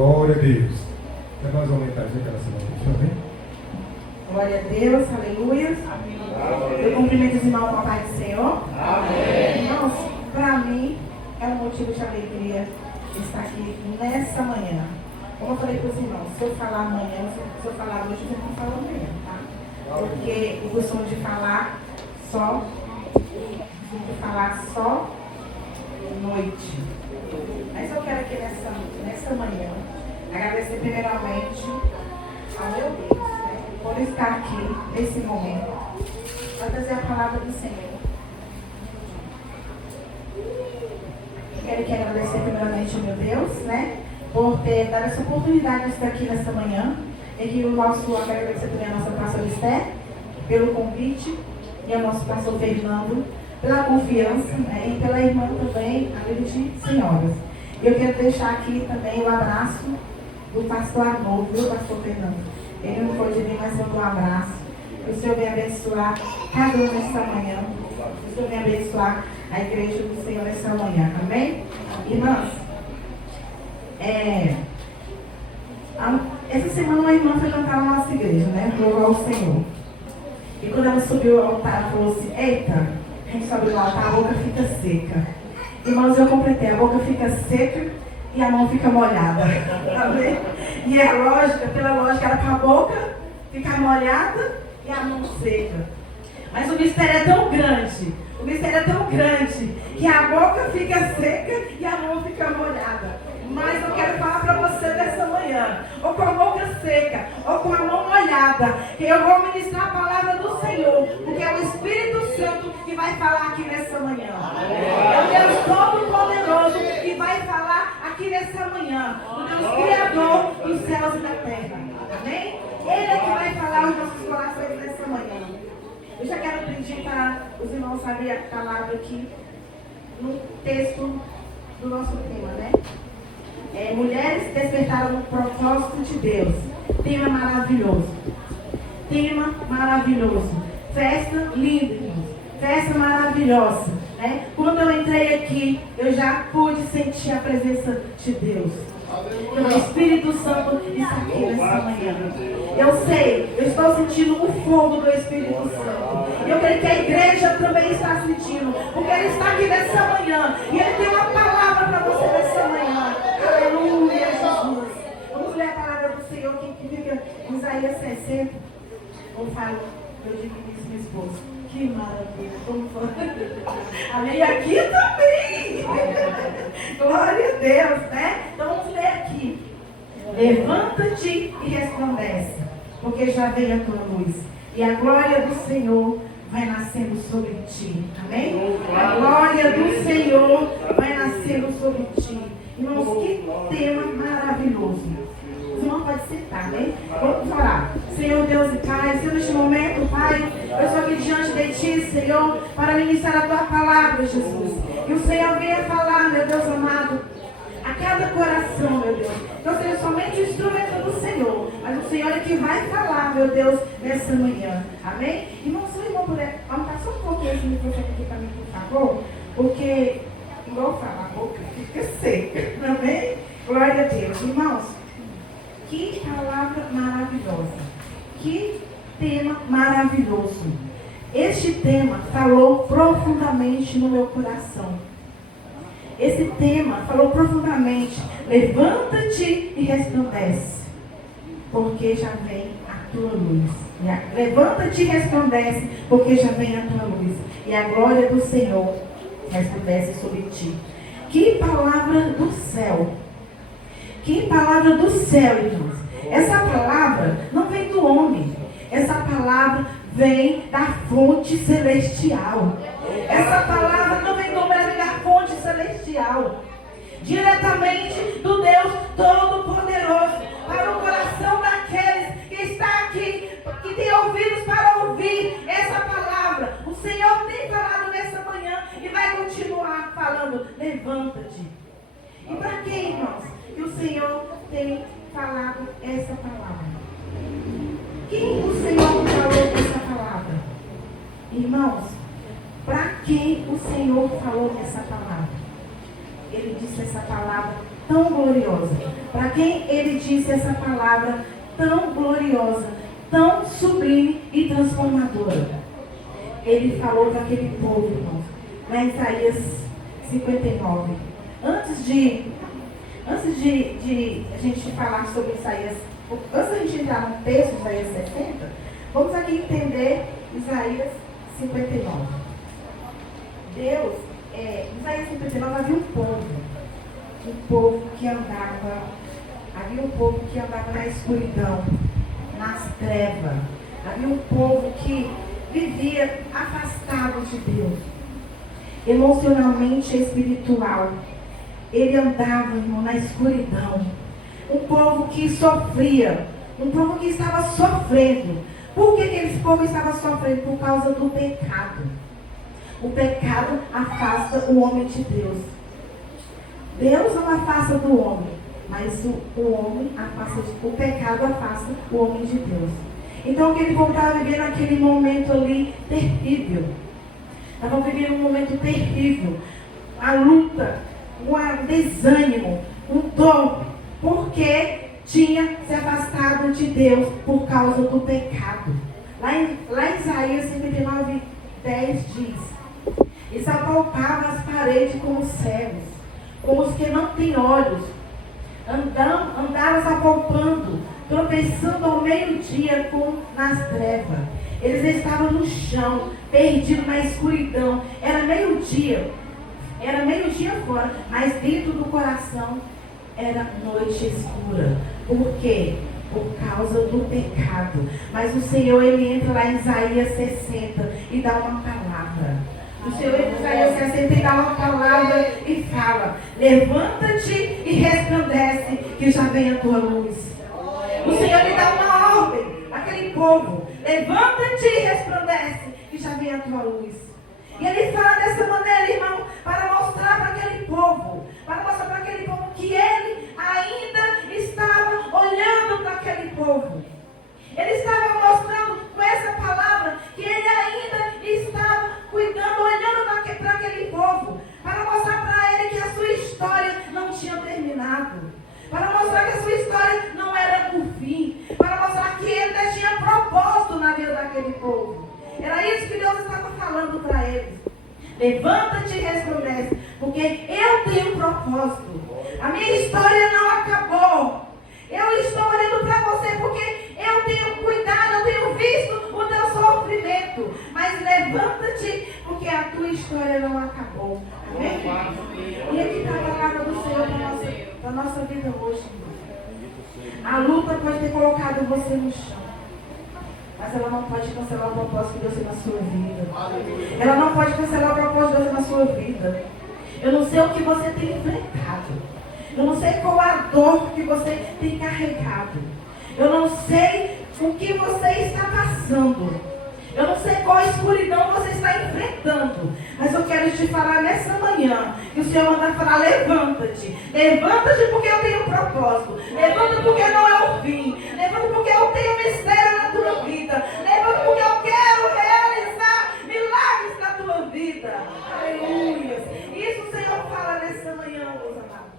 Glória a Deus. Quer nós aumentar aqui aquela semana que amém? Glória a Deus, aleluia. Eu cumprimento os irmãos com a paz do Senhor. Amém. Irmãos, para mim é um motivo de alegria estar aqui nessa manhã. Como eu falei para os irmãos, se eu falar amanhã, se eu falar hoje, eu não falo amanhã, tá? Porque o costume de falar só noite. Mas eu quero aqui nessa manhã agradecer primeiramente ao meu Deus, né, por estar aqui nesse momento para trazer a palavra do Senhor. Eu quero aqui agradecer primeiramente ao meu Deus, né, por ter dado essa oportunidade de estar aqui nessa manhã. E que o nosso, eu quero agradecer também a nossa pastora Esther pelo convite e ao nosso pastor Fernando pela confiança, né, e pela irmã também, a Virgem Senhoras. Eu quero deixar aqui também o abraço do pastor Arnoldo, viu, pastor Fernando? Ele não pôde vir, mas mandou um abraço. Que o Senhor venha abençoar cada um nessa manhã. Que o Senhor venha abençoar a igreja do Senhor nessa manhã. Amém? Irmãs, essa semana uma irmã foi cantar na nossa igreja, né? Louvar ao Senhor. E quando ela subiu ao altar, ela falou assim: eita, a gente sobe no altar, a boca fica seca. Irmãos, eu completei, a boca fica seca e a mão fica molhada. Amém? E é lógica, pela lógica, era para a boca ficar molhada e a mão seca. Mas o mistério é tão grande, que a boca fica seca e a mão fica molhada. Mas eu quero falar para você nessa manhã, ou com a boca seca, ou com a mão molhada, que eu vou ministrar a palavra do Senhor, porque é o Espírito Santo que vai falar aqui nessa manhã. É o Deus Todo-Poderoso que vai falar aqui nessa manhã, o Deus Criador dos céus e da terra. Amém? Ele é que vai falar aos nossos corações nessa manhã. Eu já quero pedir para os irmãos saberem a palavra aqui no texto do nosso tema, né? Mulheres despertaram o propósito de Deus. Tema maravilhoso. Festa linda, irmãos. Festa maravilhosa, né? Quando eu entrei aqui, eu já pude sentir a presença de Deus. O Espírito Santo está aqui nessa manhã. Eu sei, eu estou sentindo o fogo do Espírito Santo. Eu creio que a igreja também está sentindo, porque Ele está aqui nessa manhã. E Ele tem uma palavra para você nessa manhã. Aleluia, Jesus. Vamos ler a palavra do Senhor que fica em Isaías 60. Como falo, eu digo isso, minha esposa. Que maravilha. Como amém, aqui também. Glória a Deus, né? Então vamos ler aqui. Levanta-te e resplandece, porque já veio a tua luz, e a glória do Senhor vai nascendo sobre ti. Amém? A glória do Senhor vai nascendo sobre ti. Irmãos, que tema maravilhoso. Os irmãos podem sentar, né? Vamos falar. Senhor Deus e Pai, Senhor, neste momento, Pai, eu estou aqui diante de Ti, Senhor, para ministrar a Tua palavra, Jesus. Que o Senhor venha falar, meu Deus amado, a cada coração, meu Deus. Eu seja somente o instrumento do Senhor, mas o Senhor é que vai falar, meu Deus, nessa manhã. Amém? Irmão, se o irmão puder aumentar só um pouquinho esse microfone aqui para mim, por favor, porque, igual fala, a boca fica seca. Amém? Glória a Deus. Irmãos, que palavra maravilhosa. Que tema maravilhoso. Este tema falou profundamente no meu coração. Esse tema falou profundamente. Levanta-te e resplandece, porque já vem a tua luz. Levanta-te e resplandece, porque já vem a tua luz. E a glória do Senhor resplandece sobre ti. Que palavra do céu. Que palavra do céu, irmãos. Essa palavra não vem do homem. Essa palavra vem da fonte celestial. Essa palavra não vem do homem, ela vem da fonte celestial. Diretamente do Deus Todo-Poderoso. Para o coração daqueles que está aqui, que tem ouvidos para ouvir essa palavra. O Senhor tem falado nessa manhã e vai continuar falando. Levanta-te. E para quem, irmãos, que o Senhor tem falado essa palavra? Quem o Senhor falou essa palavra? Irmãos, para quem o Senhor falou essa palavra? Ele disse essa palavra tão gloriosa. para quem ele disse essa palavra tão gloriosa, tão sublime e transformadora. Ele falou para aquele povo, irmãos, lá em Isaías 59. Antes de a gente falar sobre Isaías, antes de a gente entrar no texto de Isaías 60, vamos aqui entender Isaías 59. Deus, em Isaías 59 havia um povo que andava na escuridão, nas trevas. Havia um povo que vivia afastado de Deus, emocionalmente e espiritual. Ele andava, irmão, na escuridão. Um povo que sofria, um povo que estava sofrendo. Por que esse povo estava sofrendo? Por causa do pecado. O pecado afasta o homem de Deus. Deus não afasta do homem, mas o pecado afasta o homem de Deus. Então aquele povo estava vivendo aquele momento ali terrível. Estavam vivendo um momento terrível. A luta, um desânimo, um dor, porque tinha se afastado de Deus por causa do pecado. Lá em Isaías 59, 10 diz: e se apalpava as paredes como cegos, como os que não têm olhos. Andaram se apalpando, tropeçando ao meio-dia como nas trevas. Eles estavam no chão, perdidos na escuridão. Era meio-dia fora, mas dentro do coração era noite escura. Por quê? Por causa do pecado. Mas o Senhor, ele entra lá em Isaías 60 e dá uma palavra. O Senhor entra em Isaías 60 e dá uma palavra e fala: levanta-te e resplandece, que já vem a tua luz. O Senhor lhe dá uma ordem àquele povo: levanta-te e resplandece, que já vem a tua luz. E ele fala dessa maneira, irmão, para mostrar para aquele povo que ele ainda estava olhando para aquele povo. Ele estava mostrando com essa palavra que ele ainda estava cuidando, olhando para aquele povo, para mostrar para ele que a sua história não tinha terminado, para mostrar que a sua história não era por fim, para mostrar que ele ainda tinha propósito na vida daquele povo. Era isso que Deus estava falando para eles: levanta-te e resplandece, porque eu tenho um propósito. A minha história não acabou. Eu estou olhando para você porque eu tenho cuidado, eu tenho visto o teu sofrimento. Mas levanta-te, porque a tua história não acabou. Amém? E aqui está a palavra do Senhor para a nossa vida hoje. A luta pode ter colocado você no chão, mas ela não pode cancelar o propósito de Deus na sua vida. Ela não pode cancelar o propósito de Deus na sua vida. Eu não sei o que você tem enfrentado. Eu não sei qual a dor que você tem carregado. Eu não sei o que você está passando. Eu não sei qual escuridão você está enfrentando. Mas eu quero te falar nessa manhã que o Senhor manda falar: levanta-te. Levanta-te, porque eu tenho um propósito. Levanta-te, porque não é o fim. Levanta-te, porque eu tenho mistério na tua vida. Levanta-te, porque eu quero realizar milagres na tua vida. Aleluia. Isso o Senhor fala nessa manhã, meus amados.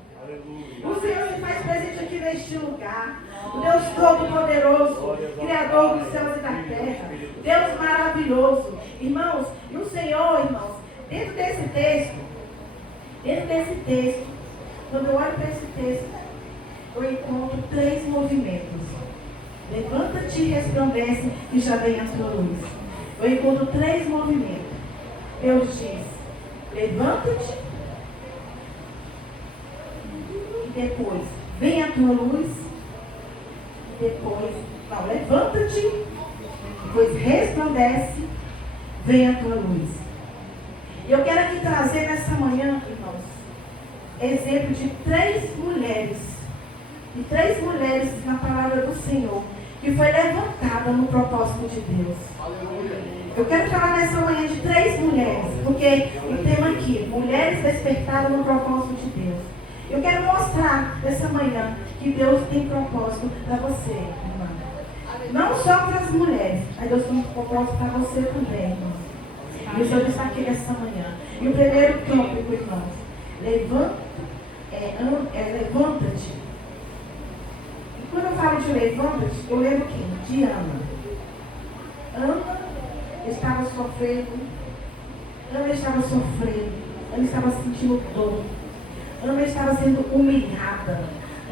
O Senhor se faz presente aqui neste lugar. O Deus Todo-Poderoso, Criador dos céus e da terra. Deus maravilhoso. Irmãos, e o Senhor, irmãos, dentro desse texto, quando eu olho para esse texto, eu encontro 3 movimentos. Levanta-te e resplandece, e já vem a tua luz. Eu encontro 3 movimentos. Deus diz: levanta-te, e depois vem a tua luz, e depois, não, levanta-te, depois resplandece, vem a tua luz. E eu quero aqui trazer nessa manhã, irmãos, exemplo de 3 mulheres, na palavra do Senhor, que foi levantada no propósito de Deus. Eu quero falar nessa manhã de 3 mulheres, porque o tema aqui: mulheres despertadas no propósito de Deus. Eu quero mostrar nessa manhã que Deus tem propósito para você, irmã. Não só para as mulheres, mas Deus tem um propósito para você também, irmão. E o Senhor está aqui nessa manhã. E o primeiro tópico, irmãos: levanta-te Quando eu falo de levanta-te, eu lembro quem? De Ana. Ana estava sofrendo. Ana estava sofrendo. Ana estava sentindo dor. Ana estava sendo humilhada.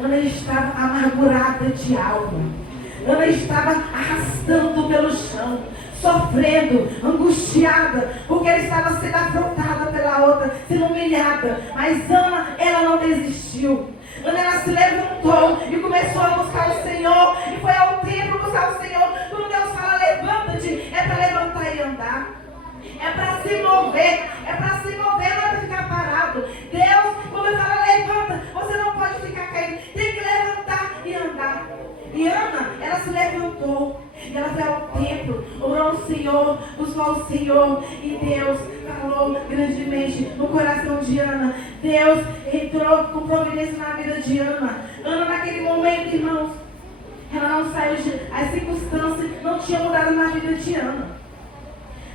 Ana estava amargurada de alma. Ana estava arrastando pelo chão, sofrendo, angustiada, porque ela estava sendo afrontada pela outra, sendo humilhada. Mas Ana, ela não desistiu. Ana, ela se levantou e começou a buscar o Senhor. E foi ao templo buscar o Senhor. Quando Deus fala levanta-te, é para levantar e andar. É para se mover. É para se mover, não é para ficar parado. Deus, quando ele fala levanta, você não pode ficar caído. Tem que levantar e andar. E Ana, ela se levantou. E ela foi ao templo, orou ao Senhor, buscou ao Senhor. E Deus falou grandemente no coração de Ana. Deus entrou com providência na vida de Ana. Ana, naquele momento, irmãos, ela não saiu de... As circunstâncias não tinham mudado na vida de Ana.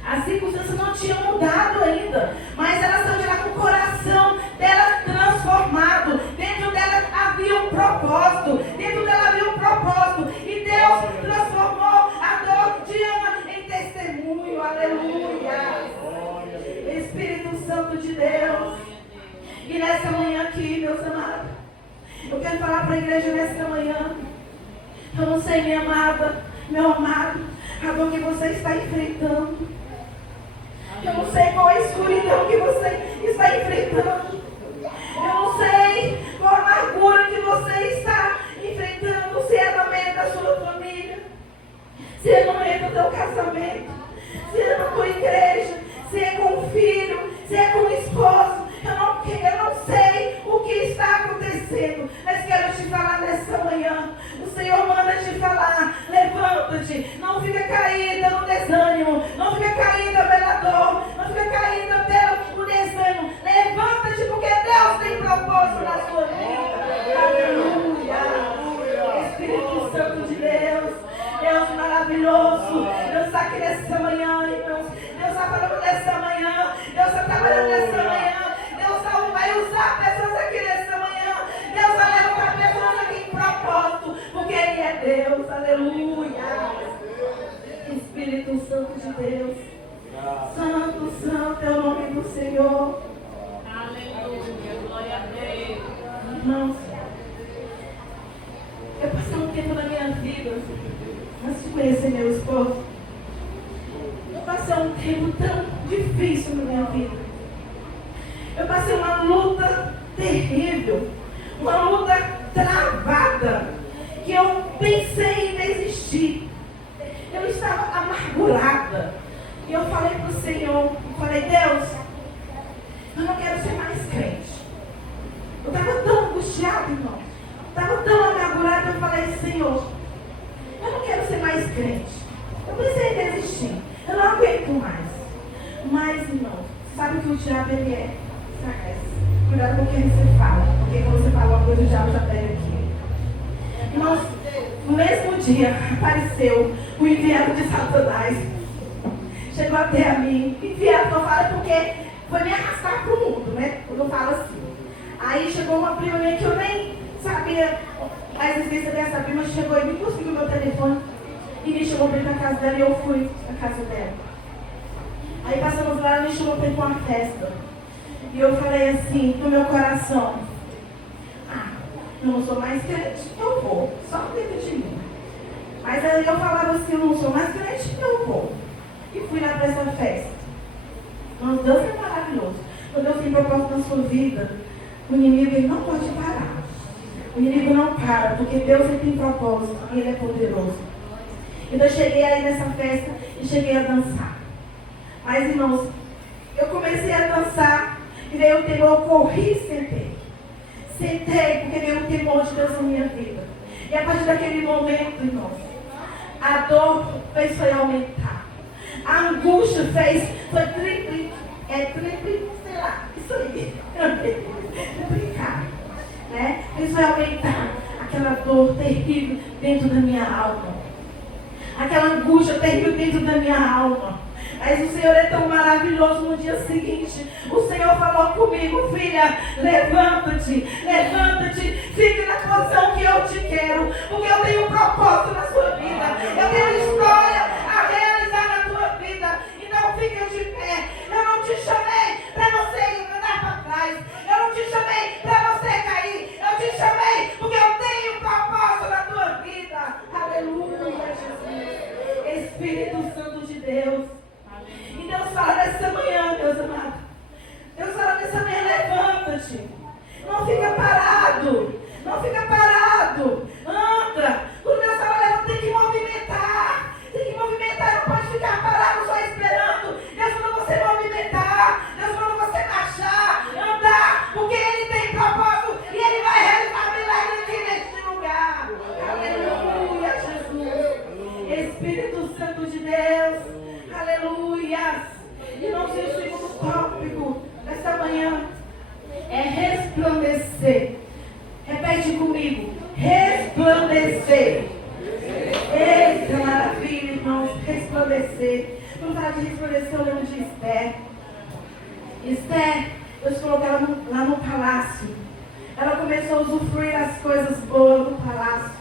As circunstâncias não tinham mudado ainda. Mas ela saiu de lá com o coração dela transformado. Dentro dela havia um propósito. Dentro dela havia um propósito. E Deus transformou a dor de Ana em testemunho. Aleluia. Espírito Santo de Deus. E nessa manhã aqui, meus amados, eu quero falar para a igreja nessa manhã. Eu não sei, minha amada, meu amado, a dor que você está enfrentando. Eu não sei qual é a escuridão que você está enfrentando. Eu não sei qual a amargura que você está enfrentando. Se é no meio da sua família, se é no meio do teu casamento, se é na tua igreja, se é com o filho, se é com o esposo. Eu não sei o que está acontecendo, mas quero te falar nessa manhã. O Senhor manda te falar, levanta-te, não fica caída no desânimo, não fica caída pela dor, não fica caída pelo desânimo. Levanta-te porque Deus tem propósito na sua vida. Aleluia. Espírito Santo de Deus, Deus maravilhoso. Deus está aqui nessa manhã, irmãos. Deus está falando nessa manhã, Deus está trabalhando nessa manhã. Deus vai usar pessoas aqui nessa manhã. Deus vai levantar pessoas aqui em propósito, porque Ele é Deus. Aleluia. Espírito Santo de Deus. Santo, santo é o nome do Senhor. Aleluia. Glória a Deus. Irmãos, eu passei um tempo na minha vida, antes de conhecer meu esposo, eu passei um tempo tão difícil na minha vida. Eu passei uma luta terrível, uma luta travada, que eu pensei em desistir. Eu estava amargurada. E eu falei para o Senhor, eu falei, Deus, eu não quero ser mais crente. Eu estava tão angustiada, irmão. Eu estava tão amargurada, eu falei, Senhor, eu não quero ser mais crente. Eu pensei em desistir. Eu não aguento mais. Mas, irmão, sabe que o diabo, ele é? Cuidado com o que você fala, porque quando você fala uma coisa, o diabo já pega aqui. Irmãos, no mesmo dia apareceu o enviado de Satanás. Chegou até a mim. Enviado que eu falo é porque foi me arrastar para o mundo, né? Quando eu falo assim. Aí chegou uma prima minha que eu nem sabia a existência dessa prima. Chegou e me conseguiu meu telefone e me chamou para ir para a casa dela e eu fui para a casa dela. Aí passamos lá, ela me chamou para ir para uma festa. E eu falei assim, no meu coração, eu não sou mais crente, eu vou, só dentro de mim. Mas aí eu falava assim, eu não sou mais crente, eu vou. E fui lá para essa festa. Mas Deus é maravilhoso. Quando Deus tem propósito na sua vida, o inimigo ele não pode parar. O inimigo não para, porque Deus ele tem propósito e Ele é poderoso. Então eu cheguei aí nessa festa e cheguei a dançar. Mas irmãos, eu comecei a dançar. E veio o temor, eu corri e sentei. Sentei porque veio o temor de Deus na minha vida. E a partir daquele momento, irmãos, a dor foi aumentar. A angústia foi triplicar. Sei lá, isso aí. Triplicar. Né? Isso vai aumentar aquela dor terrível dentro da minha alma. Aquela angústia terrível dentro da minha alma. Mas o Senhor é tão maravilhoso. No dia seguinte, o Senhor falou comigo: filha, levanta-te, levanta-te, fique na posição que eu te quero, porque eu tenho um propósito na sua vida, eu tenho história a realizar na tua vida. Então fica de pé. Eu não te chamei para você andar para trás, eu não te chamei para você cair, eu te chamei porque eu tenho um propósito na tua vida. Aleluia, Jesus. Espírito Santo de Deus. E Deus fala nessa manhã, meus amados. Deus fala nessa manhã: levanta-te. Não fica parado. Não fica parado. Anda. Quando Deus fala levanta, tem que movimentar. Tem que movimentar. Não pode ficar parado só esperando. Deus manda você movimentar. Deus manda você marchar, andar. Porque Ele tem propósito. E Ele vai realizar milagre aqui neste lugar. Aleluia, Jesus. Espírito Santo de Deus. Aleluia. E não sei o segundo tópico dessa manhã é resplandecer. Repete comigo: resplandecer. Eita maravilha, irmãos, resplandecer. Vamos falar de resplandecer, eu lembro de Esther. Esther, Deus colocou ela lá no palácio. Ela começou a usufruir das coisas boas do palácio.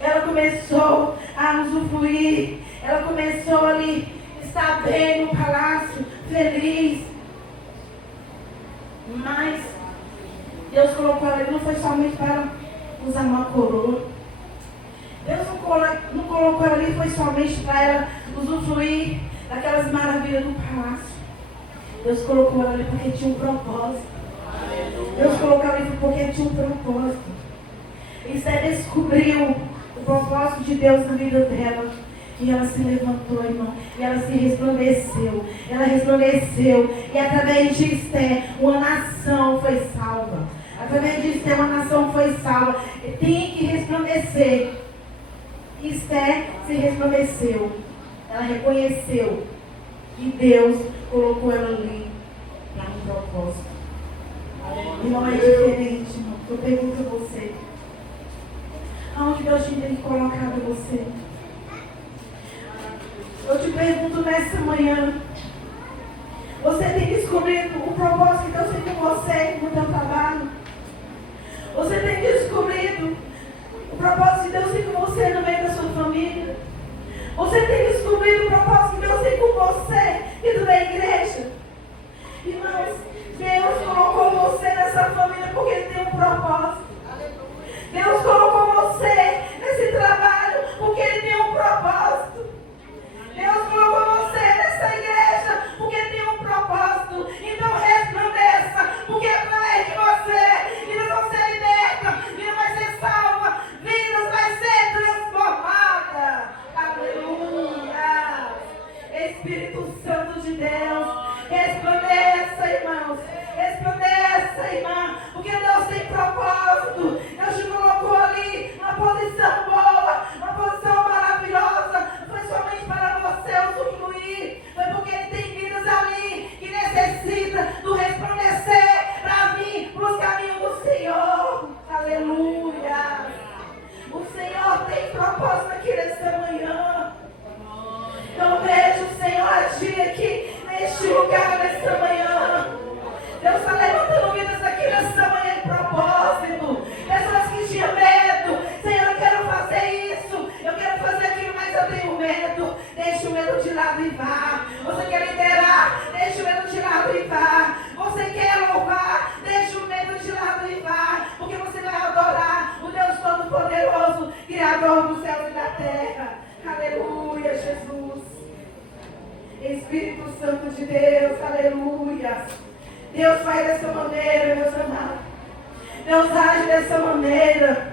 Ela começou a usufruir. Ela começou ali, estar bem no palácio, feliz. Mas Deus colocou ela ali, não foi somente para usar uma coroa. Deus não colocou ela ali, foi somente para ela usufruir daquelas maravilhas do palácio. Deus colocou ela ali porque tinha um propósito. Deus colocou ela ali porque tinha um propósito. E Esther descobriu o propósito de Deus na vida dela. E ela se levantou, irmão. E ela se resplandeceu. Ela resplandeceu. E através de Esther, uma nação foi salva. Através de Esther, uma nação foi salva. Tem que resplandecer. Esther se resplandeceu. Ela reconheceu que Deus colocou ela ali para um propósito. Irmão, é diferente, irmão. Eu pergunto a você: aonde Deus tem colocado você? Eu te pergunto nessa manhã: você tem descobrido o propósito que Deus tem com você no seu trabalho? Você tem descobrido o propósito que Deus tem com você no meio da sua família? Você tem descobrido o propósito que Deus tem com você dentro da igreja? Irmãos, Deus colocou você nessa família porque Ele tem um propósito. Deus colocou você nesse trabalho porque Ele tem um propósito. Deus colocou você nessa igreja porque tem um propósito. Então resplandeça, porque através de você vidas vão ser libertas, vidas vai ser salva, vidas vai ser transformada. Aleluia. Espírito Santo de Deus, resplandeça, irmãos. Resplandeça, irmã, porque Deus tem propósito. Deus te colocou ali numa posição boa, uma posição maravilhosa. Não foi somente para você usufruir, foi porque Ele tem vidas ali que necessita do resplandecer para vir para os caminhos do Senhor. Aleluia. O Senhor tem propósito aqui nessa manhã. Eu vejo o Senhor agir aqui neste lugar nessa manhã. Deus está levantando vidas aqui nessa manhã em propósito. Pessoas que tinham medo. Senhor, eu quero fazer isso, eu quero fazer aquilo, mas eu tenho medo. Deixa o medo de lado e vá. Você quer liderar? Deixa o medo de lado e vá. Você quer louvar? Deixa o medo de lado e vá. Porque você vai adorar o Deus Todo-Poderoso, Criador dos céus e da terra. Aleluia, Jesus. Espírito Santo de Deus, aleluia. Deus faz dessa maneira, meus amados. Deus age dessa maneira.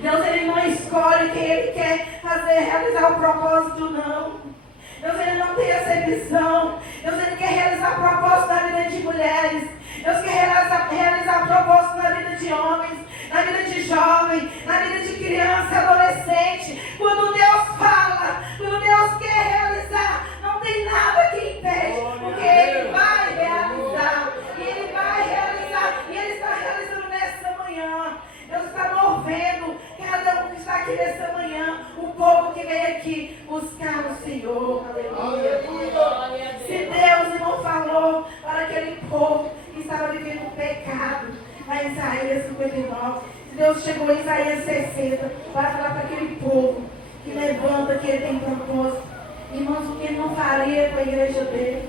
Deus, Ele não escolhe quem Ele quer fazer, realizar o propósito, não. Deus, Ele não tem acepção. Deus, Ele quer realizar o propósito na vida de mulheres. Deus quer realizar o propósito na vida de homens, na vida de jovem, na vida de criança, adolescente. Quando Deus fala, quando Deus quer realizar, não tem nada que impede, porque Ele vai realizar. E Ele vai realizar. E Ele está realizando nessa manhã. Deus está movendo cada um que está aqui nessa manhã. O povo que veio aqui buscar o Senhor. Aleluia. Deus chegou em Isaías 60 para falar para aquele povo que levanta, que ele tem propósito. Irmãos, o que ele não faria com a igreja dele?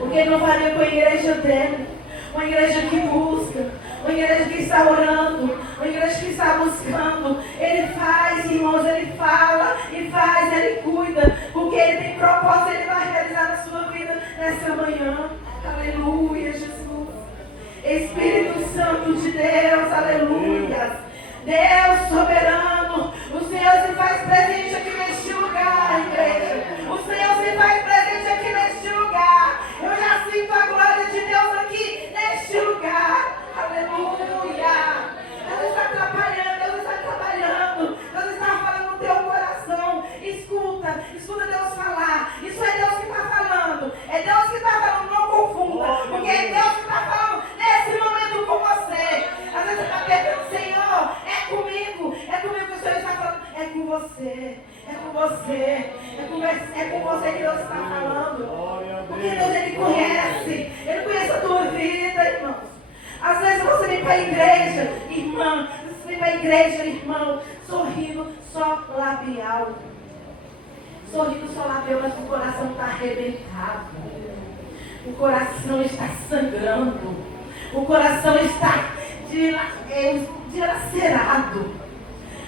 O que ele não faria com a igreja dele? Uma igreja que busca, uma igreja que está orando, uma igreja que está buscando. Ele faz, irmãos, ele fala e faz, ele cuida, porque ele tem propósito, ele vai realizar na sua vida nessa manhã. Aleluia, Jesus. Espírito Santo de Deus, aleluia. Deus soberano, o Senhor se faz presente aqui neste lugar, igreja. O Senhor se faz presente aqui neste lugar. Eu já sinto a glória de Deus aqui neste lugar. Aleluia. Deus está trabalhando, Deus está trabalhando. Deus está falando no teu coração. Escuta, escuta Deus falar. Isso é Deus que está falando. É Deus que está falando, não confunda. Porque é Deus que está falando nesse momento com você. Às vezes você está pensando, Senhor, é comigo que o Senhor está falando. É com você, é com você, é com você que Deus está falando. Porque Deus, Ele conhece a tua vida, irmãos. Às vezes você vem para a igreja, irmã, você vem para a igreja, irmão, sorrindo só labial. Sorrindo só labial, mas o coração está arrebentado. O coração está sangrando. O coração está dilacerado.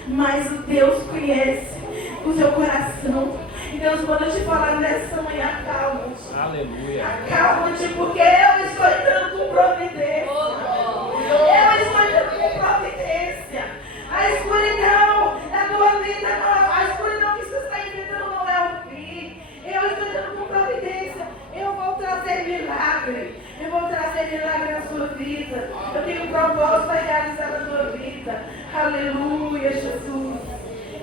Mas Deus conhece o seu coração. E Deus, quando eu te falar nessa manhã, acalma-te. Aleluia. Acalma-te, porque eu estou entrando com providência. Eu estou entrando com providência. A escuridão da tua vida, não, a escuridão que você está enfrentando não é o fim. Eu estou entrando com providência. Eu vou trazer milagre. Eu vou trazer milagre na sua vida. Eu tenho um propósito para realizar na sua vida. Aleluia, Jesus.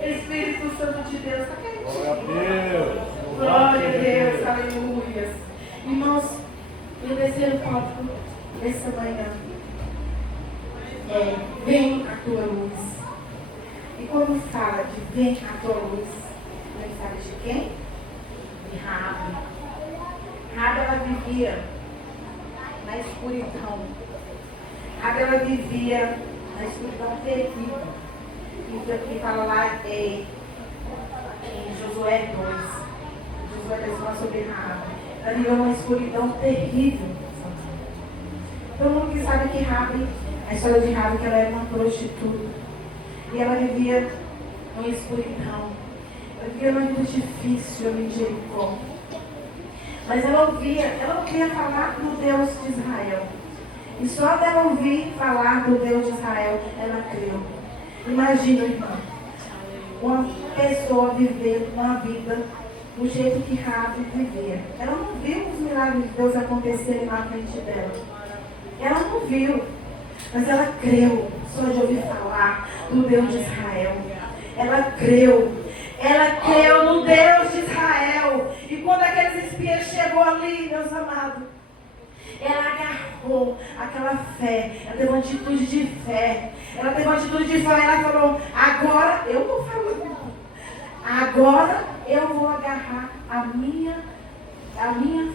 Espírito Santo de Deus. Está quietinho. Glória a Deus. Aleluia. Irmãos, e o terceiro tópico dessa manhã é: vem a tua luz. E quando fala de vem a tua luz, ele fala de quem? De Raabe. Raabe, ela vivia na escuridão. Raabe, ela vivia na escuridão terrível. Isso aqui fala lá em Josué 2. Josué 2 fala sobre Raabe. Ela vivia uma escuridão terrível. Todo mundo que sabe que Raabe, a história de Raabe, que ela era uma prostituta. E ela vivia numa escuridão. Ela vivia numa vida difícil ali em Jericó. Mas ela não queria falar do Deus de Israel. E só dela ouvir falar do Deus de Israel, ela creu. Imagina, irmão, uma pessoa vivendo uma vida do jeito que Raabe vivia. Ela não viu os milagres de Deus acontecerem na frente dela. Ela não viu, mas ela creu só de ouvir falar do Deus de Israel. Ela creu no Deus de Israel. E quando aqueles espias chegou ali, meus amados, ela agarrou aquela fé. Ela teve uma atitude de fé. Ela falou: agora eu vou falar. Agora eu vou agarrar a minha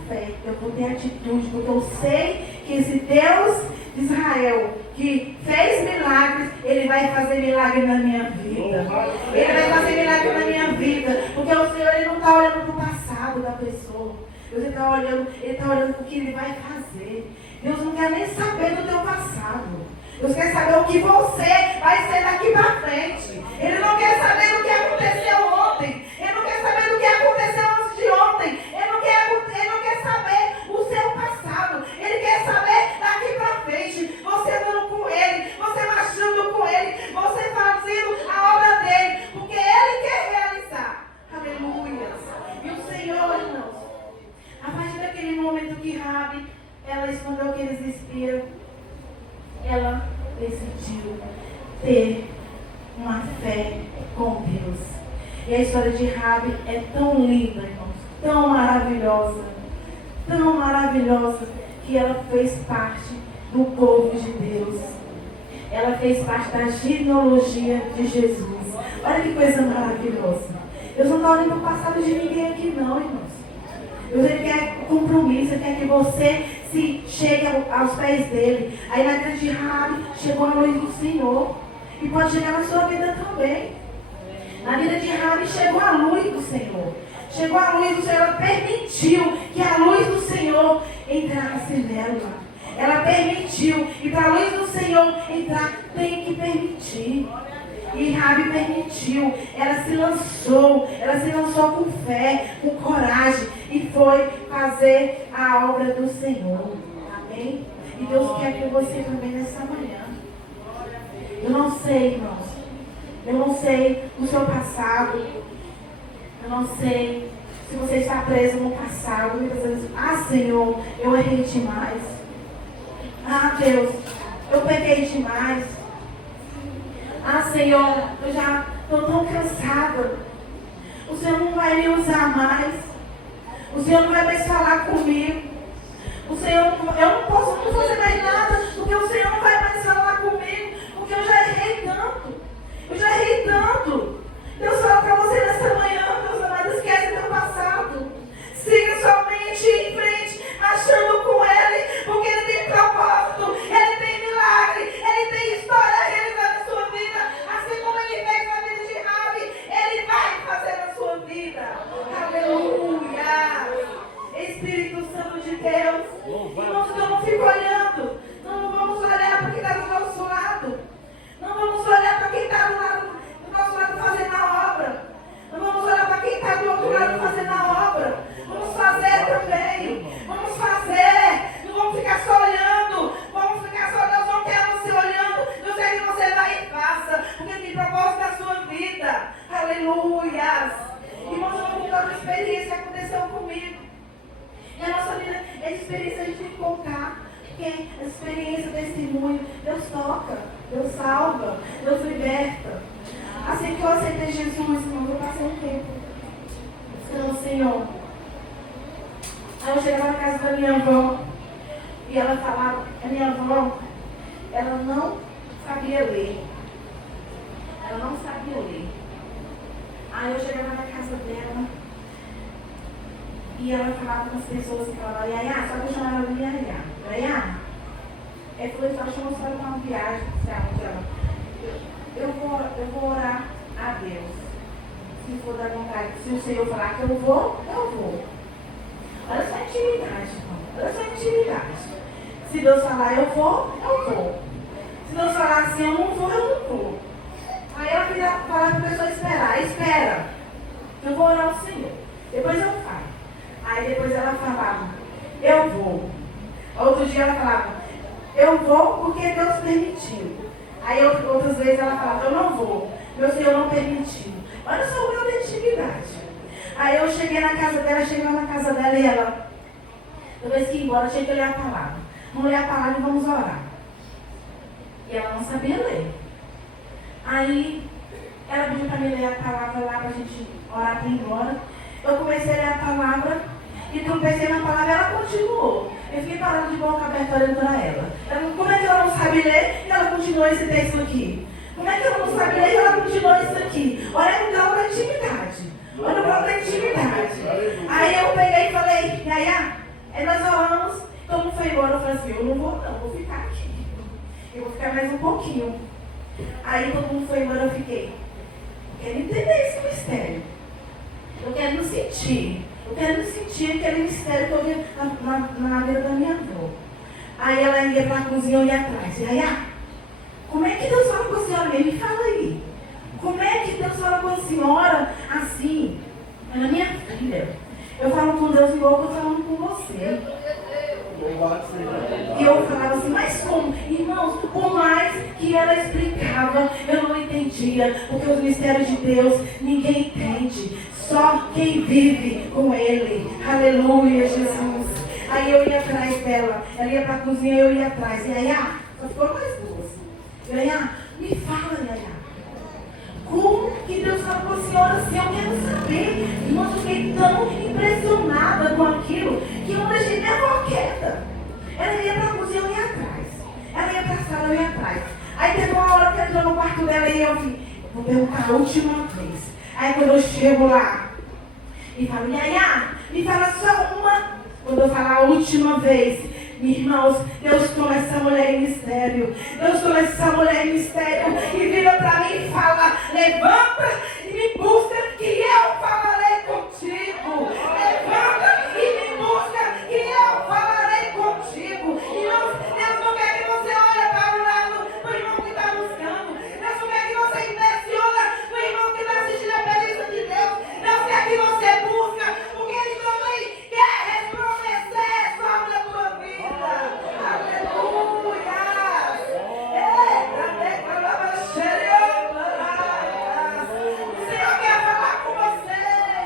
fé. Eu vou ter atitude, porque eu sei que esse Deus de Israel que fez milagres, Ele vai fazer milagre na minha vida. Ele vai fazer milagre na minha vida. Porque o Senhor, Ele não está olhando para o passado da pessoa. Ele está olhando para o que Ele vai fazer. Deus não quer nem saber do teu passado. Deus quer saber o que você vai ser daqui para frente. Ele não quer saber do que aconteceu ontem. Ele não quer saber do que aconteceu antes de ontem. Ele não quer saber o seu passado. Ele quer saber daqui para frente. Você andando com Ele, você marchando com Ele, você fazendo a obra dEle. Porque Ele quer realizar. Aleluia. E o Senhor, irmãos, a partir daquele momento que Raabe, ela escondeu aqueles espias, ela decidiu ter uma fé com Deus. E a história de Raabe é tão linda, irmãos, tão maravilhosa, que ela fez parte do povo de Deus. Ela fez parte da genealogia de Jesus. Olha que coisa maravilhosa. Deus não está olhando para o passado de ninguém aqui não, irmãos. Deus, Ele quer compromisso, Ele quer que você se chegue aos pés dele. Aí na vida de Raabe chegou a luz do Senhor. E pode chegar na sua vida também. Na vida de Raabe chegou a luz do Senhor. Chegou a luz do Senhor. Ela permitiu que a luz do Senhor entrasse nela. Ela permitiu. E para a luz do Senhor entrar, tem que permitir. E Raabe permitiu. Ela se lançou. Ela se lançou com fé, com coragem. E foi fazer a obra do Senhor. Amém? E Deus quer que você também nessa manhã. Eu não sei, irmãos. Eu não sei o seu passado. Eu não sei se você está preso no passado. Muitas vezes, Senhor, eu errei demais. Deus, eu peguei demais. Senhor, eu já estou tão cansada. O Senhor não vai me usar mais. O Senhor não vai mais falar comigo. O Senhor, eu não posso fazer mais nada, porque o Senhor não vai mais falar comigo, porque eu já errei tanto. Eu já errei tanto. Deus fala para você nessa manhã, meus amados, esquece teu passado. Siga somente em frente, marchando com Ele, porque Ele tem propósito, Ele tem milagre, Ele tem história a realizar na sua vida. Assim como Ele fez na vida de Raabe, Ele vai fazer na sua vida. Aleluia! Espírito Santo de Deus. Irmãos, eu não fico olhando. Não vamos olhar para quem está do nosso lado. Não vamos olhar para quem está do nosso lado fazendo a obra. Não vamos olhar para quem está do outro lado fazendo a obra. Vamos fazer também. Vamos fazer. Não vamos ficar só olhando. Vamos ficar só. Deus não quer você olhando. Deus quer que você vá e faça. Porque tem propósito na sua vida. Aleluias. Irmãos, eu vou contar uma experiência que aconteceu comigo. E a nossa vida, essa experiência a gente tem que contar. Porque a experiência, o testemunho, Deus toca, Deus salva, Deus liberta. Assim que eu aceitei Jesus, irmãos, eu passei um tempo buscando o Senhor. Aí eu chegava na casa da minha avó e ela falava, a minha avó, ela não sabia ler. Ela não sabia ler. Aí eu chegava na casa dela e ela falava com as pessoas que falavam, Yaya, só que eu chamava ela de Yaya. Yaya, ela chamou só de uma viagem, eu vou orar a Deus. Se for da vontade, se o Senhor falar que eu vou, eu vou. Olha só a intimidade, irmão. Olha só a intimidade. Se Deus falar eu vou, eu vou. Se Deus falar assim, eu não vou, eu não vou. Aí ela queria falar para a pessoa esperar. Espera. Eu vou orar ao Senhor. Depois eu falo. Aí depois ela falava, eu vou. Outro dia ela falava, eu vou porque Deus permitiu. Aí outras vezes ela falava, eu não vou. Meu Senhor não permitiu. Olha só o grau de intimidade. Aí eu cheguei na casa dela, chegava na casa dela e ela, toda vez que ia embora, tinha que ler a palavra. Vamos ler a palavra e vamos orar. E ela não sabia ler. Aí ela pediu para mim ler a palavra lá para a gente orar para ir embora. Eu comecei a ler a palavra e tropecei na palavra e ela continuou. Eu fiquei parada de boca aberta olhando para ela. Como é que ela não sabe ler e ela continuou esse texto aqui? Como é que ela não sabe ler e ela continuou isso aqui? Olha o grau da intimidade. Olha o grau da intimidade. Aí eu peguei e falei, Yaya, nós oramos, todo mundo foi embora. Eu falei assim, eu não vou ficar aqui. Eu vou ficar mais um pouquinho. Aí todo mundo foi embora, eu fiquei. Eu quero entender esse mistério. Eu quero me sentir. Eu quero me sentir aquele mistério que eu vi na vida da minha avó. Aí ela ia para a cozinha, eu ia atrás. Yaya, como é que Deus fala com a senhora? Me fala aí. Como é que Deus fala com a senhora assim? Ela, minha filha, eu falo com Deus igual que eu estou falando com você. E eu falava assim, mas como? Irmãos, por mais que ela explicava, eu não entendia. Porque os mistérios de Deus, ninguém entende. Só quem vive com Ele. Aleluia, Jesus. Aí eu ia atrás dela. Ela ia para a cozinha, eu ia atrás. Yaya, só ficou mais duas. Yaya, me fala, Yaya. Como que Deus fala com a senhora assim? Eu quero saber. Irmãos, eu fiquei tão impressionada com aquilo que eu não deixei minha avó quieta. Ela ia para a cozinha, eu ia atrás. Ela ia para a sala, eu ia atrás. Aí teve uma hora que ela entrou no quarto dela e eu vi, vou perguntar a última vez. Aí quando eu chego lá e falo, Yaya, me fala só uma. Quando eu falar a última vez, Irmãos, Deus toma essa mulher em mistério. Deus toma essa mulher em mistério e vira para mim e fala: levanta e me busca que eu falarei contigo. Levanta e me busca que eu falarei contigo. Irmãos, Deus não quer que você olhe para o lado do irmão que está buscando. Deus não quer que você impressiona o irmão que está assistindo a presença de Deus. Deus quer que você busca, porque Ele também quer resplandecer sobre a tua vida. Aleluia! O Senhor quer falar com você,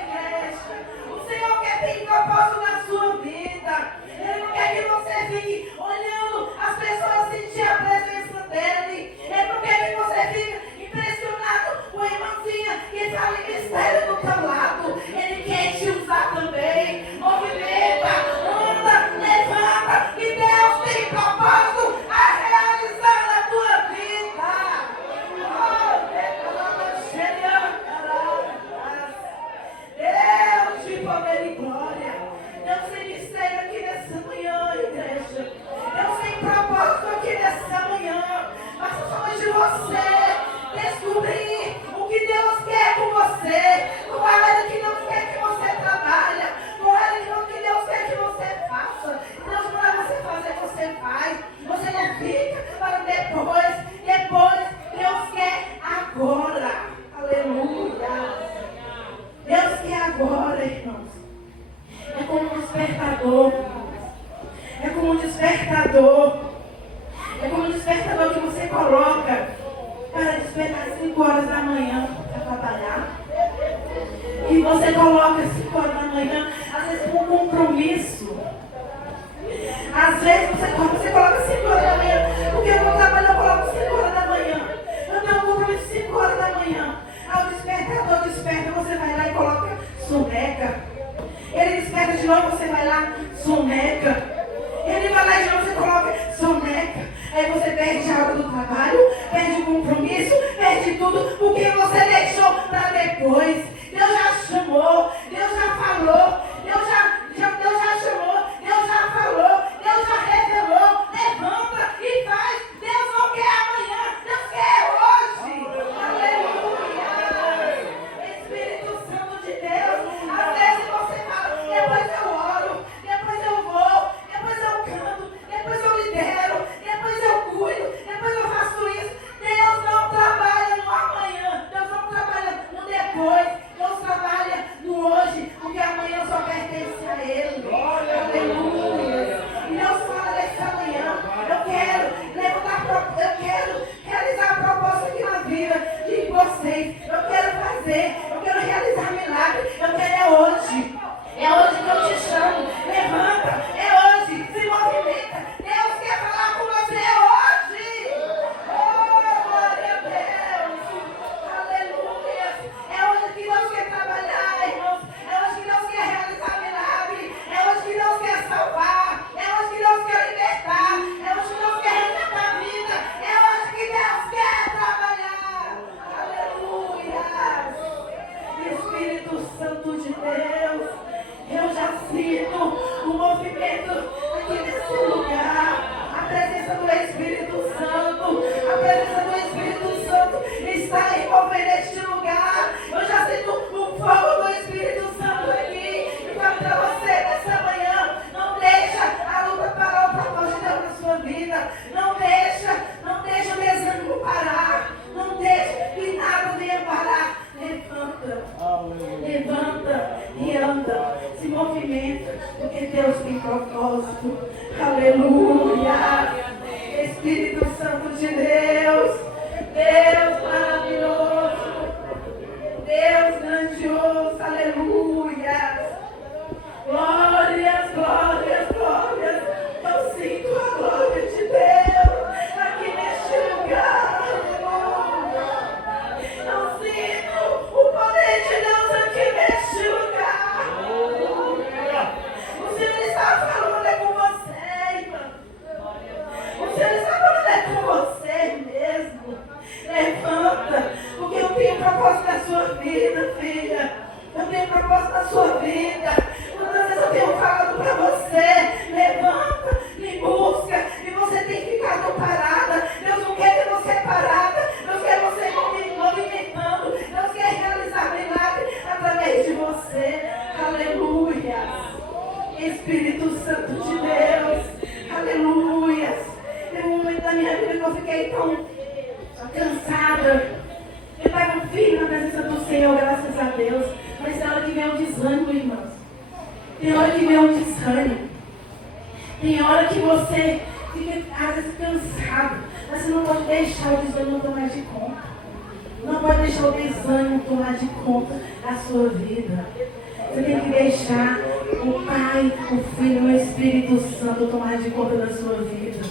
igreja. O Senhor quer ter propósito na sua vida. Ele não quer que você fique olhando as pessoas sentir a presença dEle. Ele não quer que você fique impressionado com a irmãzinha que fala em mistério do teu lado. Ele quer te usar também. Movimenta, anda, levanta, que Deus tem propósito a realizar na tua vida. Deus de poder e glória. Deus tem mistério aqui nessa manhã, igreja. Deus tem propósito aqui nessa manhã. Mas somos de você descobrir o que Deus quer com você. Qual é o que Deus quer que você trabalhe. Qual é o que Deus quer que você faça. Deus manda você fazer, você faz. Você não fica para depois. Depois Deus quer agora. Aleluia. Deus quer agora, irmãos. É como um despertador. É como um despertador. É como um despertador que você coloca para despertar às 5 horas da manhã para trabalhar. E você coloca às 5 horas da manhã, às vezes com um compromisso. Às vezes você coloca 5 horas da manhã, porque eu vou trabalhar, eu coloco 5 horas da manhã. Eu tenho um compromisso 5 horas da manhã. Aí o despertador desperta, você vai lá e coloca soneca. Ele desperta de novo, você vai lá, soneca. Ele vai lá e de novo, você coloca soneca. Aí você perde a hora do trabalho, perde o compromisso, perde tudo, porque você deixou para depois. Deus já chamou, Deus já falou, Deus já chamou, Deus já falou, Deus já revelou. Levanta e faz. Deus não quer amanhã, Deus quer hoje. Aleluia. Espírito Santo de Deus. Às vezes você fala: depois eu oro, depois eu vou, depois eu canto, depois eu lidero, depois eu cuido, depois eu faço isso. Deus não trabalha no amanhã, Deus não trabalha no depois. Deus trabalha no hoje, porque amanhã só pertence a Ele. Aleluia. E Deus fala nessa manhã: eu quero realizar a proposta aqui na vida de vocês. Eu quero fazer, eu quero realizar milagre. Eu quero é hoje. É hoje que eu te chamo. Levanta, é hoje. Se movimenta. Deus quer falar com você hoje. Oh, glória a Deus. Aleluia. É hoje que Deus quer trabalhar, irmãos. É hoje que Deus quer realizar milagre. É hoje que Deus quer salvar. É hoje que Deus quer libertar. É hoje que Deus quer resgatar a vida. É hoje que Deus quer trabalhar. Aleluia. Espírito Santo de Deus, eu já sinto o movimento aqui nesse lugar. A presença do Espírito Santo, a presença do Espírito Santo está envolvendo este lugar. Eu já sinto o fogo do Espírito Santo aqui. E falo para você nessa manhã: não deixa a luta parar, o propósito de Deus na sua vida. Não deixa o desânimo parar. Não deixa que nada venha parar. Levanta e anda, se movimenta, porque Deus tem propósito. Aleluia. Espírito Santo de Deus, Deus maravilhoso, Deus grandioso. Aleluia. Glórias, glórias, glórias. Eu sinto a glória de Deus aqui neste lugar. Eu sinto o poder de Deus aqui neste lugar. O Senhor está falando é com você, irmão. O Senhor está falando é com você mesmo. Levanta, porque eu tenho propósito na sua vida, filha. Aleluia. Espírito Santo de Deus. Aleluia. Teve um momento da minha vida que eu fiquei tão cansada. Eu estava firme na presença do Senhor, graças a Deus. Mas tem hora que vem o desânimo, irmãos. Tem hora que vem o desânimo. Tem hora que você fica, às vezes, cansado. Mas você não pode deixar o desânimo tomar de conta. Não pode deixar o desânimo tomar de conta da sua vida. Você tem que deixar o Pai, o Filho e o Espírito Santo tomar de conta da sua vida.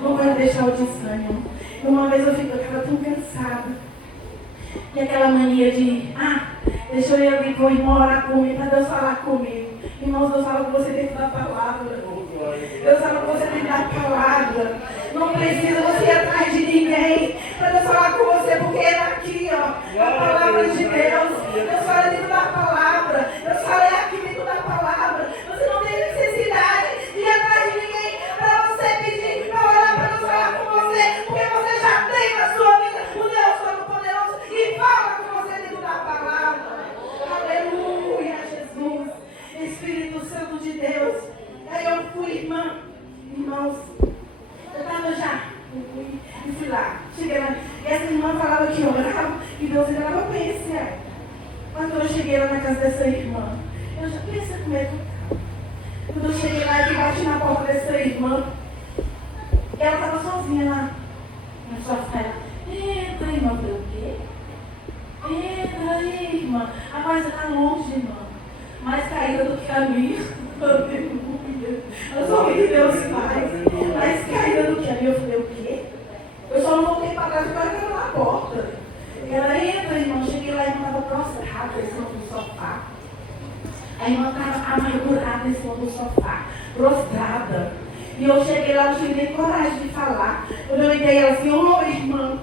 Não pode deixar o desânimo. Uma vez eu estava tão cansada. E aquela mania de, deixa eu ir ali com o irmão orar comigo, para Deus falar comigo. Irmãos, Deus fala com você dentro da palavra. Deus fala com você dentro da palavra. Não precisa você ir atrás de ninguém para Deus falar com você, porque é aqui, ó, a palavra de Deus. Deus fala dentro da palavra. Deus fala aqui dentro da palavra. Você não tem necessidade de ir atrás de ninguém para você pedir, para orar, para Deus falar com você, porque você já tem na sua vida o Deus Todo-Poderoso e fala com você dentro da palavra. Aleluia, Jesus. Espírito Santo de Deus. Aí eu fui, irmãos, eu estava já, e fui lá, cheguei lá, e essa irmã falava que orava, e Deus ainda dava conhecer ela. Mas quando eu cheguei lá na casa dessa irmã, eu já pensei como é que eu estava. Quando eu cheguei lá e bati na porta dessa irmã, e ela estava sozinha lá, no sofá. Entra, irmã, eu falei, o quê? Entra aí, irmã. A mais está longe, irmã. Mais caída do que a minha. Aleluia. Eu sou o que Deus faz. Mais caída do que a minha. Eu falei, o quê? Eu só não voltei para trás porque ela estava na porta. Ela entra, irmão. Cheguei lá e a irmã estava prostrada em cima do sofá. A irmã estava amargurada em cima do sofá. Prostrada. E eu cheguei lá, não tive nem coragem de falar. Quando eu entrei ela assim, irmã,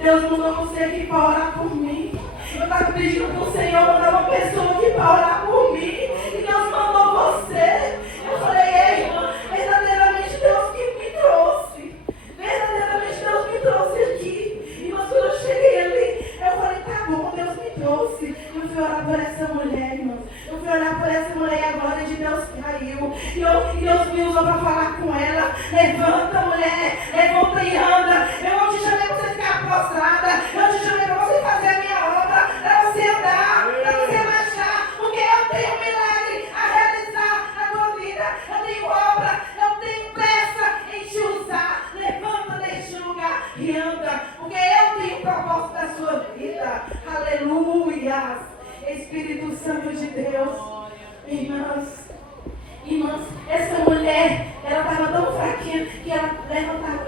Deus mandou você aqui para orar por mim. Eu estava pedindo para o Senhor mandar uma pessoa aqui para orar por mim. E Deus mandou você. Eu falei, irmã, verdadeiramente Deus que me trouxe. Verdadeiramente Deus me trouxe aqui. E quando eu cheguei ali, eu falei, tá bom, Deus me trouxe. Eu fui orar por essa mulher, irmãos. Eu fui orar por essa mulher e a glória de Deus caiu. E Deus me usou para falar com ela. Levanta, mulher. Levanta e anda. Eu não te chamei para você ficar prostrada. Eu te chamei para você fazer a minha obra. Para você andar. Para você marchar. Porque eu tenho um milagre a realizar na tua vida. Eu tenho obra. Eu tenho pressa em te usar. Levanta deste lugar e anda. Porque eu tenho um propósito da sua vida. Aleluia. Espírito Santo de Deus. Irmãs, essa mulher, ela estava tão fraquinha que ela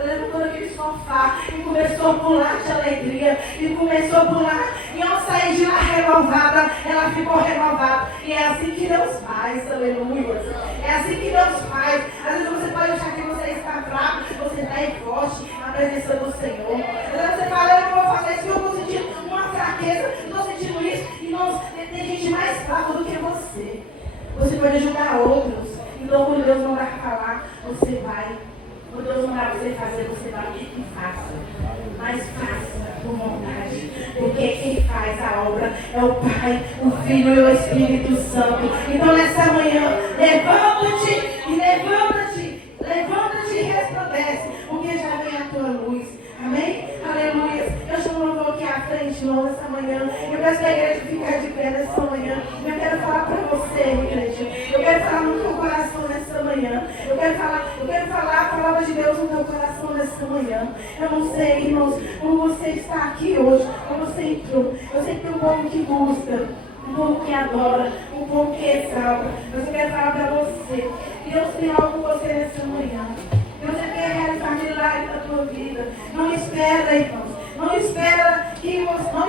levantou daquele sofá e começou a pular de alegria, e começou a pular, e ao sair de lá renovada, ela ficou renovada. E é assim que Deus faz, aleluia. É assim que Deus faz. Às vezes você pode achar que você está fraco, você está forte na presença do Senhor. Às vezes você fala, eu não vou fazer isso, eu estou sentindo uma fraqueza, estou sentindo isso, e não, tem gente mais fraca do que você. Você pode ajudar outros. Então, quando Deus mandar falar, você vai. Quando Deus mandar você fazer, você vai e faça. Mas faça por vontade. Porque quem faz a obra é o Pai, o Filho e o Espírito Santo. Então, nessa manhã, levanta-te e levanta-te. Levanta-te e resplandece. Porque já vem a tua luz. Amém? Aleluia. Eu chamo o louvor aqui à frente, irmão, nessa manhã. Eu peço que a igreja ficar de pé nessa manhã. Eu quero falar para você, igreja. Eu quero falar no teu coração nessa manhã. Eu quero falar a palavra de Deus no teu coração nessa manhã. Eu não sei, irmãos, como você está aqui hoje, como você entrou. Eu sei que tem um povo que busca, um povo que adora, um povo que exalta. Mas eu quero falar para você. Deus tem algo com você nessa manhã. Deus quer realizar milagre na tua vida. Não espera, irmãos. Não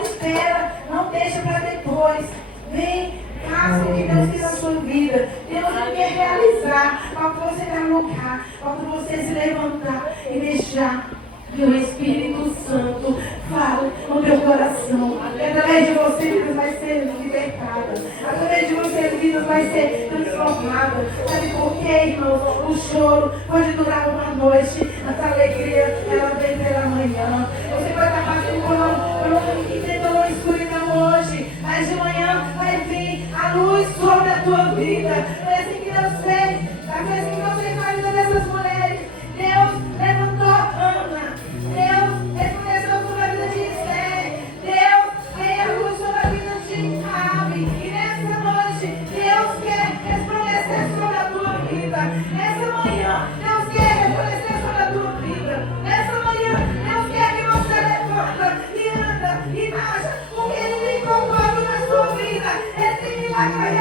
espera, não deixa para depois. Vem, faça o que Deus quer na sua vida. Deus quer realizar. Falta você dar lugar. Falta você se levantar e deixar que o Espírito Santo fale no teu coração. Através de você, vidas vai ser libertada. Através de você, vidas vai ser transformada. Sabe por quê, irmãos? O choro pode durar uma noite, mas a alegria, ela vem pela manhã. Você vai estar passando por uma escuridão hoje, mas de manhã vai vir a luz sobre a tua vida. Foi assim que Deus fez. Foi assim que Deus fez na vida dessas mulheres. Deus levantou Ana. Deus resplandeceu sobre a vida de Esther. Deus veio luz sobre a vida de Rabi. E nessa noite, Deus quer resplandecer sobre a tua vida. Nessa manhã, Deus quer resplandecer sobre a tua vida. Nessa manhã, Deus quer que você levanta e anda e marcha, porque Ele tem propósito na sua vida. Ele tem milagre